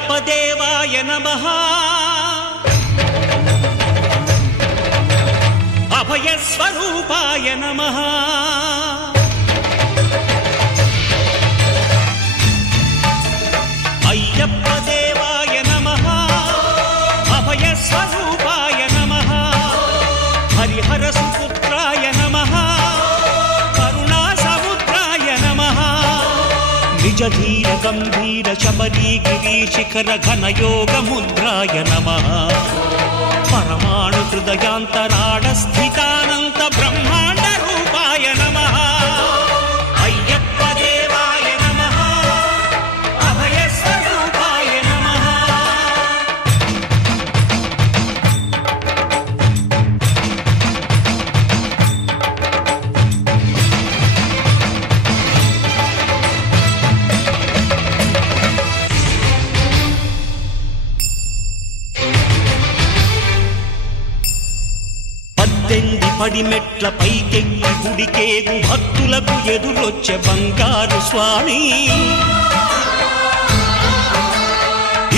అయ్యప్ప దేవాయ నమః అభయ స్వరూపాయ నమః అయ్యప్ప దేవాయ నమః అభయ స్వరూపాయ నమః హరిహర సుపుత్రాయ నమః కరుణా సముద్రాయ నమః నిజ ధీర గంభీర శబరీ గిరి శిఖర ఘన యోగ ముద్రాయ నమః పరమాణు హృదయాంతరాళ స్థితానంత బ్రహ్మాండ రూపాయ నమః అయ్యప్ప దేవాయ నమః అభయ స్వరూపాయ నమః పడిమెట్ల పైకెక్కి గుడికేగు భక్తులకు ఎదురొచ్చే బంగారు స్వామి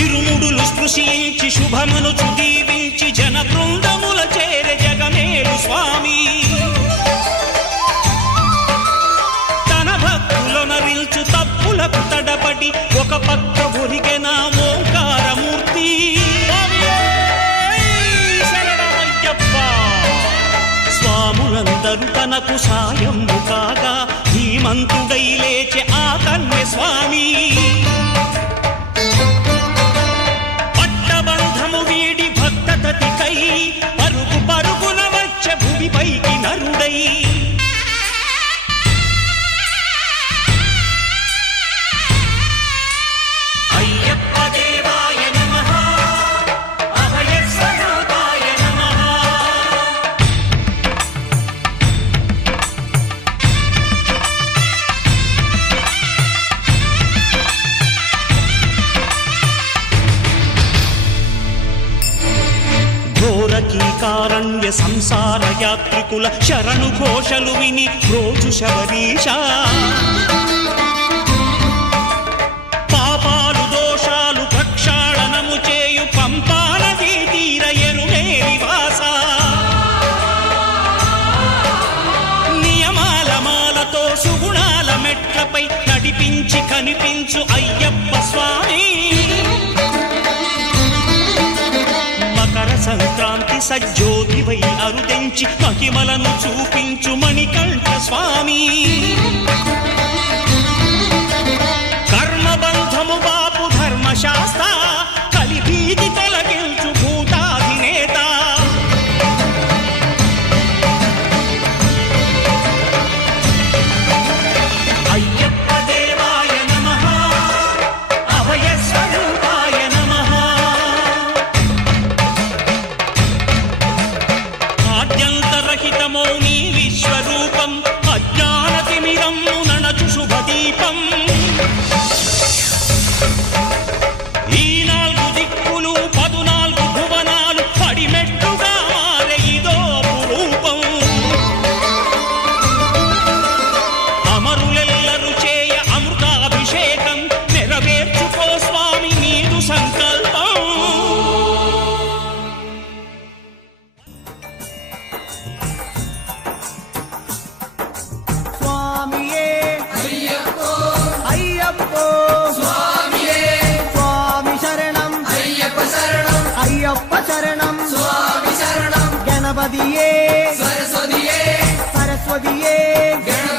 ఇరుముడులు స్పృశించి శుభమనుచు దీవించి జన బృందముల చేరే జగమేలు స్వామి తన భక్తులనరిల్చు తప్పులకు తడబడి ఒక పక్క ఒరిగెన ఓంకారమూర్తి స్వాములందరూ తనకు సాయము కాగా ధీమంతుడై లేచే ఆ కన్య స్వామి పట్టబంధము వీడి భక్తతతికై పరుగు పరుగున వచ్చే భూమిపైకి నరుడై అయ్యప్ప దేవాయ నమః అభయ స్వరూపాయ నమః ఘోరకీకారణ్య సంసార యాత్రికుల శరణు ఘోషలు విని రోజు శబరీష పాపాలు దోషాలు ప్రక్షాళనము చేయు పంపా నదీ తీర ఎరుమేలి వాస నియమాల మాలతో సుగుణాల మెట్లపై నడిపించి కనిపించు అయ్యప్ప స్వామి సంక్రాంతి సజ్జోతివై అరుదెంచి మహిమలను చూపించు మణికంఠ స్వామి కర్మబంధము బాపు ధర్మశాస్త్ర కలిభీతి తొలగించు భూతాధినేత అయ్యప్ప దేవాయ నమః అభయ స్వరూపాయ నమః ఆద్యంతరహితమో నీ విశ్వరూపం అజ్ఞానతిమిరం నణచు శుభదీపం ఈ 4 దిక్కులు 14 భువనాలు పడిమెట్టుగా మారే ఇదో అపురూపం అమరులెల్లరు చేయ అమృతాభిషేకం నెరవేర్చుకో స్వామి నీదు సంకల్పం అయ్యప్ప శరణం స్వామి శరణం గణపతియే సరస్వతియే గణ